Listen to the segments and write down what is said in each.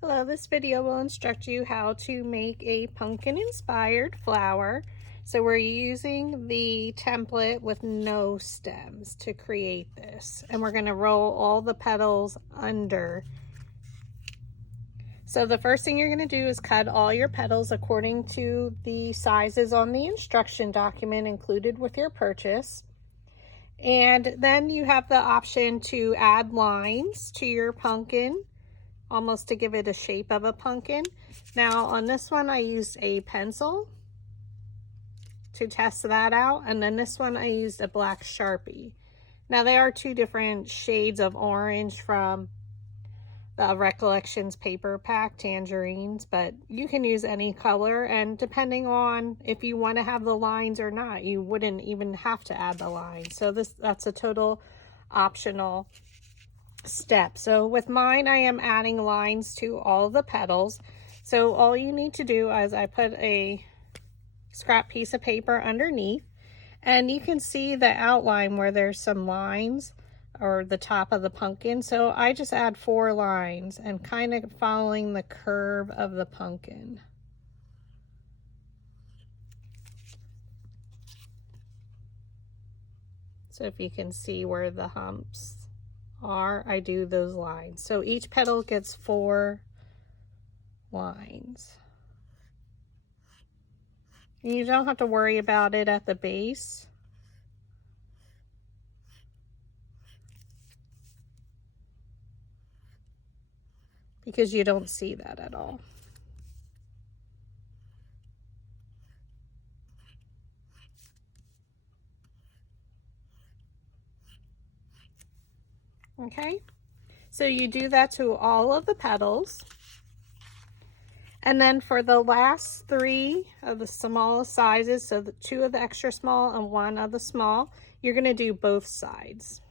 Hello, this video will instruct you how to make a pumpkin inspired flower. So we're using the template with no stems to create this, and we're going to roll all the petals under. So the first thing you're going to do is cut all your petals according to the sizes on the instruction document included with your purchase. And then you have the option to add lines to your pumpkin, almost to give it a shape of a pumpkin. Now on this one I used a pencil to test that out, and then this one I used a black Sharpie. Now they are two different shades of orange from the Recollections paper pack, tangerines, but you can use any color, and depending on if you want to have the lines or not, you wouldn't even have to add the lines. So that's a total optional step. So with mine, I am adding lines to all the petals. So all you need to do is I put a scrap piece of paper underneath, and you can see the outline where there's some lines or the top of the pumpkin. So I just add 4 lines and kind of following the curve of the pumpkin. So if you can see where the humps are, I do those lines. So each petal gets 4 lines. And you don't have to worry about it at the base. Because you don't see that at all. Okay, so you do that to all of the petals. And then for the last 3 of the smallest sizes, so the 2 of the extra small and 1 of the small, you're going to do both sides.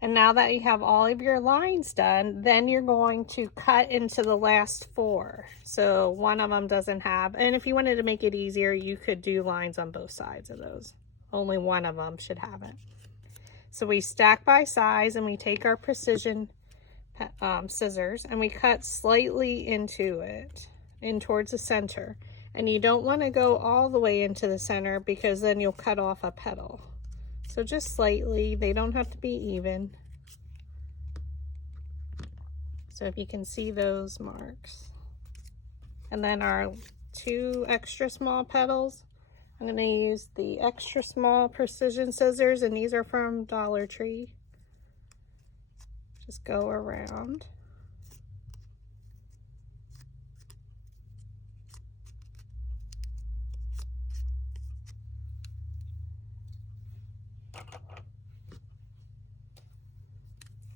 And now that you have all of your lines done, then you're going to cut into the last 4. So one of them doesn't have, and if you wanted to make it easier, you could do lines on both sides of those. Only one of them should have it. So we stack by size, and we take our precision scissors, and we cut slightly into it, in towards the center. And you don't want to go all the way into the center, because then you'll cut off a petal. So just slightly, they don't have to be even. So if you can see those marks. And then our 2 extra small petals, I'm going to use the extra small precision scissors, and these are from Dollar Tree. Just go around.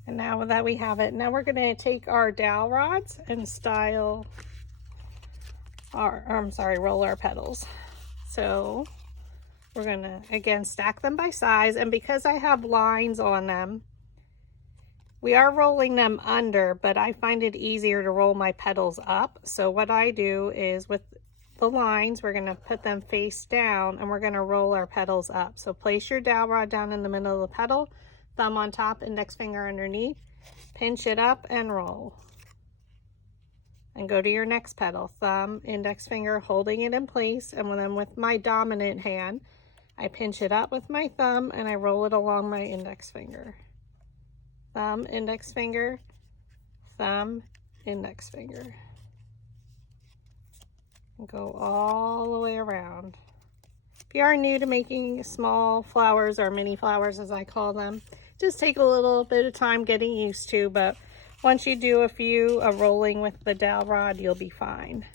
And now that we have it, now we're going to take our dowel rods and style our, roll our petals. So we're going to, again, stack them by size. And because I have lines on them, we are rolling them under, but I find it easier to roll my petals up. So what I do is with the lines, we're going to put them face down, and we're going to roll our petals up. So place your dowel rod down in the middle of the petal, thumb on top, index finger underneath, pinch it up and roll. And go to your next petal, thumb, index finger, holding it in place, and then with my dominant hand, I pinch it up with my thumb and I roll it along my index finger. Thumb, index finger, thumb, index finger. And go all the way around. If you are new to making small flowers, or mini flowers as I call them, just take a little bit of time getting used to, but once you do a few rolling with the dowel rod, you'll be fine.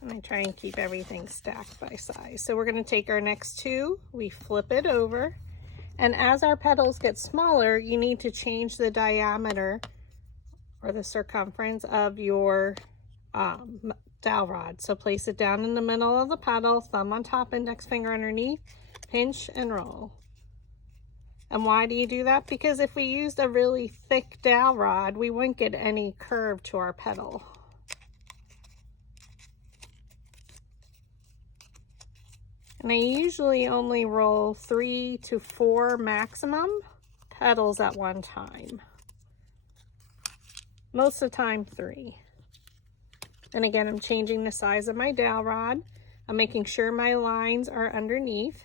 And I try and keep everything stacked by size. So we're going to take our next 2, we flip it over, and as our petals get smaller, you need to change the diameter or the circumference of your dowel rod. So place it down in the middle of the petal, thumb on top, index finger underneath, pinch and roll. And why do you do that? Because if we used a really thick dowel rod, we wouldn't get any curve to our petal. And I usually only roll 3 to 4 maximum petals at one time. Most of the time 3. And again, I'm changing the size of my dowel rod. I'm making sure my lines are underneath.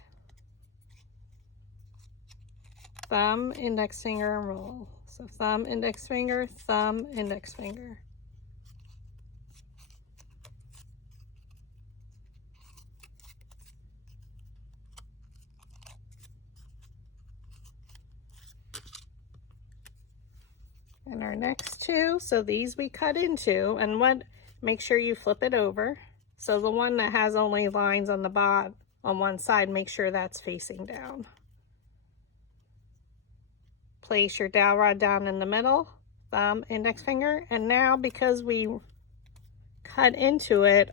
Thumb, index finger, and roll. So thumb, index finger, thumb, index finger. And our next two, so these we cut into, and make sure you flip it over. So the one that has only lines on the bottom on one side, make sure that's facing down. Place your dowel rod down in the middle, thumb, index finger, and now because we cut into it,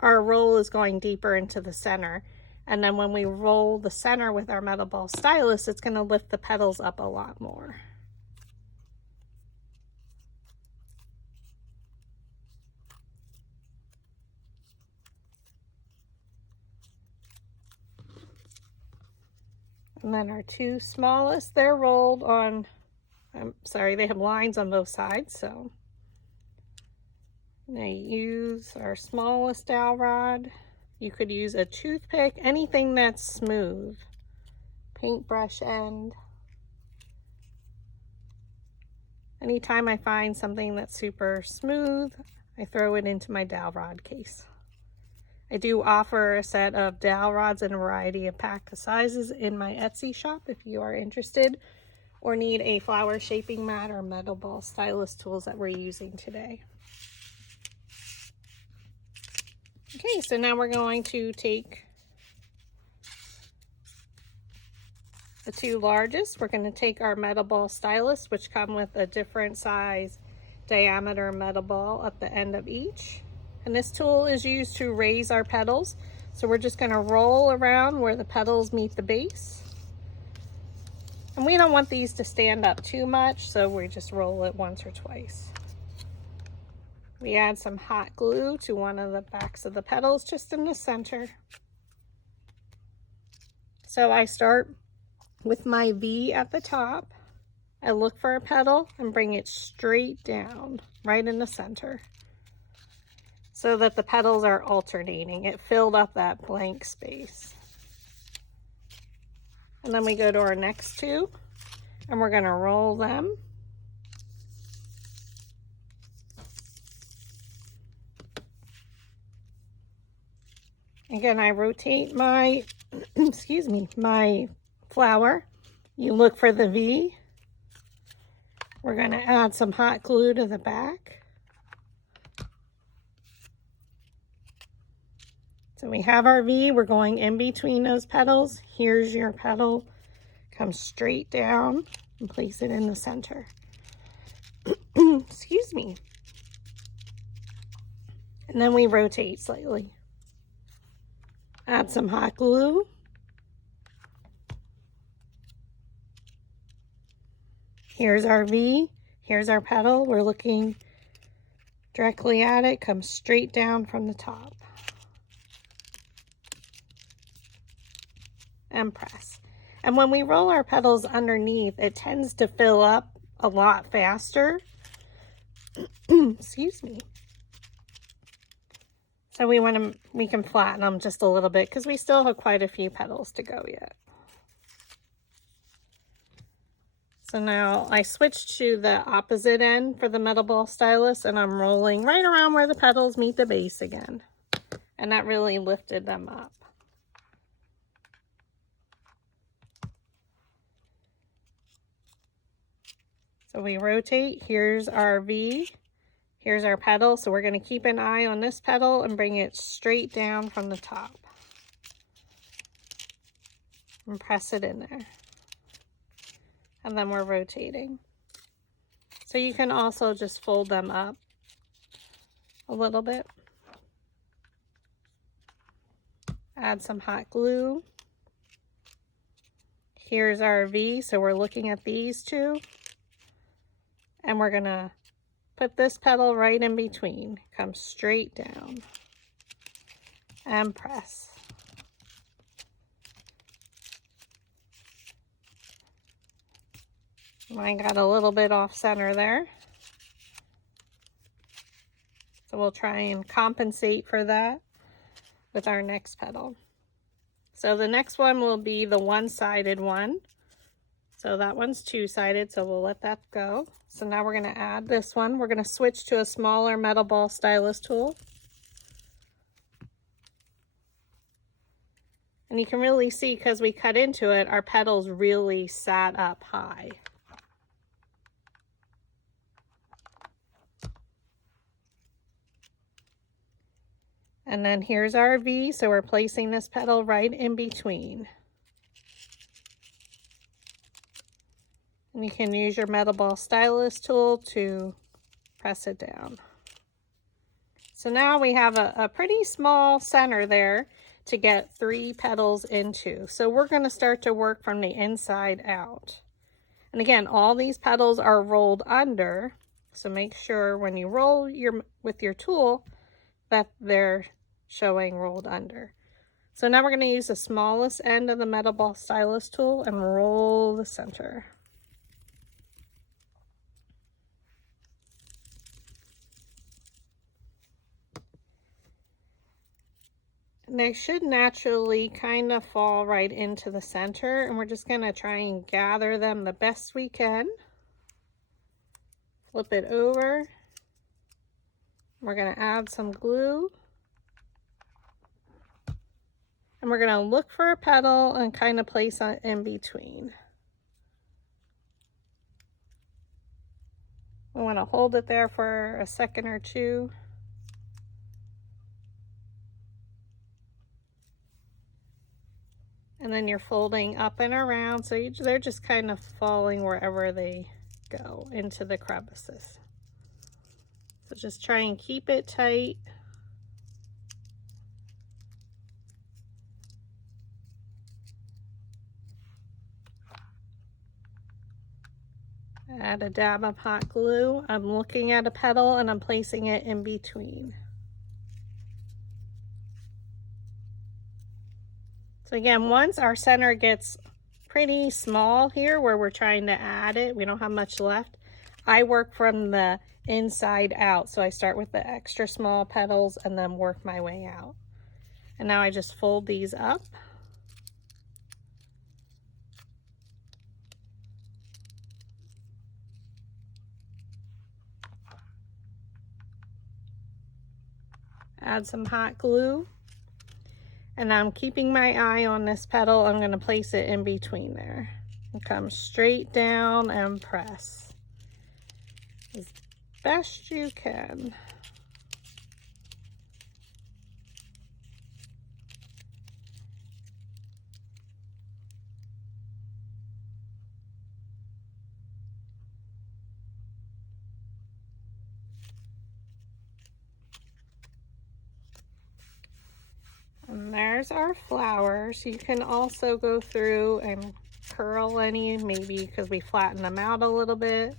our roll is going deeper into the center. And then when we roll the center with our metal ball stylus, it's going to lift the petals up a lot more. And then our two smallest, they're rolled on, I'm sorry, they have lines on both sides, so now use our smallest dowel rod. You could use a toothpick, anything that's smooth. Paintbrush end. Anytime I find something that's super smooth, I throw it into my dowel rod case. I do offer a set of dowel rods in a variety of pack sizes in my Etsy shop if you are interested or need a flower shaping mat or metal ball stylus tools that we're using today. Okay, so now we're going to take the two largest. We're going to take our metal ball stylus, which come with a different size diameter metal ball at the end of each. And this tool is used to raise our petals. So we're just going to roll around where the petals meet the base. And we don't want these to stand up too much, so we just roll it once or twice. We add some hot glue to one of the backs of the petals just in the center. So I start with my V at the top. I look for a petal and bring it straight down, right in the center, so that the petals are alternating. It filled up that blank space. And then we go to our next two, and we're gonna roll them. Again, I rotate my, excuse me, my flower. You look for the V. We're gonna add some hot glue to the back. So we have our V, we're going in between those petals. Here's your petal. Come straight down and place it in the center. Excuse me. And then we rotate slightly. Add some hot glue. Here's our V, here's our petal. We're looking directly at it, come straight down from the top. And press. And when we roll our petals underneath, it tends to fill up a lot faster. Excuse me. So we can flatten them just a little bit because we still have quite a few petals to go yet. So now I switched to the opposite end for the metal ball stylus, and I'm rolling right around where the petals meet the base again. And that really lifted them up. So we rotate, here's our V, here's our petal. So we're going to keep an eye on this petal and bring it straight down from the top. And press it in there. And then we're rotating. So you can also just fold them up a little bit. Add some hot glue. Here's our V, so we're looking at these two. And we're gonna put this petal right in between. Come straight down and press. Mine got a little bit off center there. So we'll try and compensate for that with our next petal. So the next one will be the one-sided one. So that one's two-sided, so we'll let that go. So now we're going to add this one. We're going to switch to a smaller metal ball stylus tool. And you can really see, because we cut into it, our petals really sat up high. And then here's our V, so we're placing this petal right in between. And you can use your metal ball stylus tool to press it down. So now we have a pretty small center there to get 3 petals into. So we're going to start to work from the inside out. And again, all these petals are rolled under. So make sure when you roll with your tool that they're showing rolled under. So now we're going to use the smallest end of the metal ball stylus tool and roll the center. And they should naturally kind of fall right into the center, and we're just going to try and gather them the best we can. Flip it over. We're going to add some glue. And we're going to look for a petal and kind of place it in between. We want to hold it there for a second or two. And then you're folding up and around, so they're just kind of falling wherever they go into the crevices. So just try and keep it tight. Add a dab of hot glue. I'm looking at a petal and I'm placing it in between. So again, once our center gets pretty small here where we're trying to add it, we don't have much left, I work from the inside out. So I start with the extra small petals and then work my way out. And now I just fold these up. Add some hot glue. And I'm keeping my eye on this petal. I'm going to place it in between there. And come straight down and press as best you can. And there's our flowers. You can also go through and curl any, maybe because we flatten them out a little bit.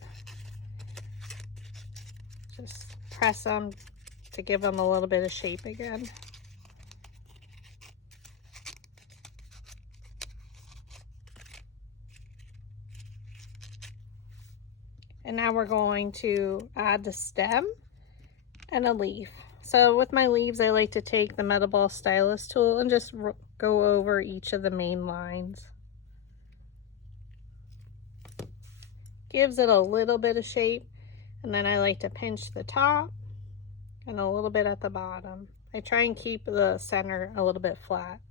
Just press them to give them a little bit of shape again. And now we're going to add the stem and a leaf. So with my leaves, I like to take the metal ball stylus tool and just go over each of the main lines. Gives it a little bit of shape, and then I like to pinch the top and a little bit at the bottom. I try and keep the center a little bit flat.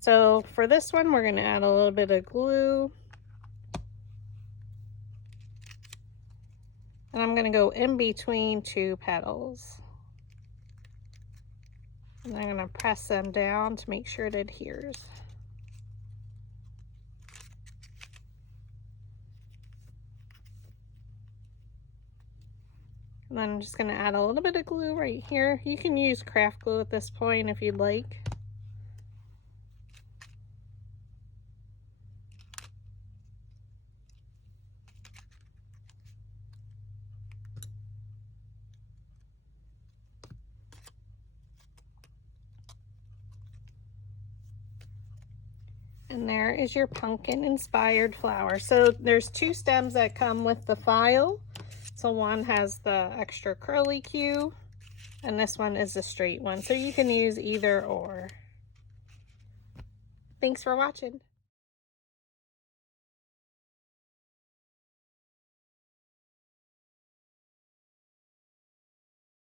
So for this one, we're going to add a little bit of glue. And I'm going to go in between 2 petals. And I'm going to press them down to make sure it adheres. And then I'm just going to add a little bit of glue right here. You can use craft glue at this point if you'd like. And there is your pumpkin inspired flower. So there's two stems that come with the file. So one has the extra curly Q and this one is the straight one. So you can use either or. Thanks for watching.